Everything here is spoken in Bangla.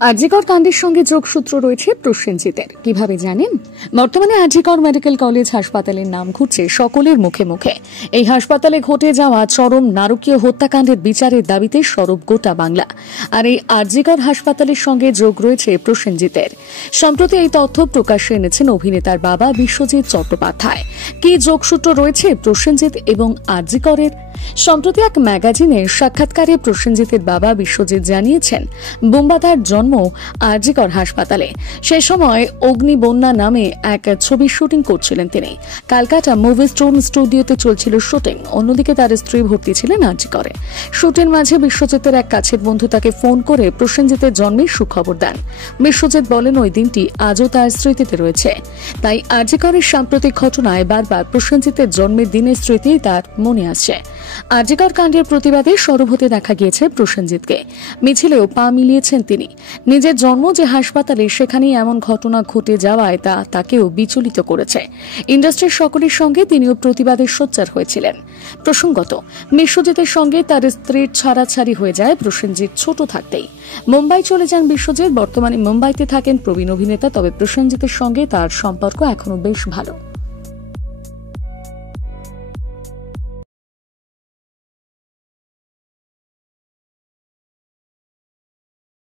আরজিকর কাণ্ডের সঙ্গে যোগসূত্র রয়েছে প্রসেনজিতের। কিভাবে জানেন? বর্তমানে আরজিকর মেডিকেল কলেজ হাসপাতালের নাম ঘুরছে সকলের মুখে মুখে। এই হাসপাতালে ঘটে যাওয়া চরম নারকীয় হত্যাকাণ্ডের বিচারের দাবিতে সরব গোটা বাংলা। আর এই আরজিকর হাসপাতালের সঙ্গে যোগ রয়েছে প্রসেনজিতের। সম্প্রতি এই তথ্য প্রকাশ্যে এনেছেন অভিনেতার বাবা বিশ্বজিৎ চট্টোপাধ্যায়। কি যোগসূত্র রয়েছে প্রসেনজিৎ এবং আরজিকরের? সম্প্রতি এক ম্যাগাজিনের সাক্ষাৎকারে প্রসেনজিতের বাবা বিশ্বজিৎ জানিয়েছেন, বোম্বাদার জন্ম আরজিকর হাসপাতালে। সে সময় অগ্নিবন্যা নামে এক ছবির শুটিং করছিলেন তিনি। ক্যালকাটা মুভি স্টোন স্টুডিওতে চলছিল শুটিং। অন্যদিকে তার স্ত্রী ভর্তি ছিলেন আরজিকরে। শুটের মাঝে বিশ্বজিতের এক কাছের বন্ধু তাকে ফোন করে প্রসেনজিতের জন্মের সুখবর দেন। বিশ্বজিৎ বলেন, ওই দিনটি আজও তার স্মৃতিতে রয়েছে। তাই আরজিকরের সাম্প্রতিক ঘটনায় বারবার প্রসেনজিতের জন্মের দিনের স্মৃতি তার মনে আসছে। আরজিকর কাণ্ডের প্রতিবাদে সরব হতে দেখা গিয়েছে প্রসেনজিৎকে। মিছিলেও পা মিলিয়েছেন তিনি। নিজের জন্ম যে হাসপাতালে, সেখানেই এমন ঘটনা ঘটে যাওয়ায় তা তাকেও বিচলিত করেছে। ইন্ডাস্ট্রির সকলের সঙ্গে তিনিও প্রতিবাদে সোচ্চার হয়েছিলেন। প্রসঙ্গত, বিশ্বজিতের সঙ্গে তার স্ত্রীর ছাড়াছাড়ি হয়ে যায় প্রসেনজিৎ ছোট থাকতেই। মুম্বাই চলে যান বিশ্বজিৎ। বর্তমানে মুম্বাইতে থাকেন প্রবীণ অভিনেতা। তবে প্রসেনজিতের সঙ্গে তার সম্পর্ক এখনো বেশ ভালো।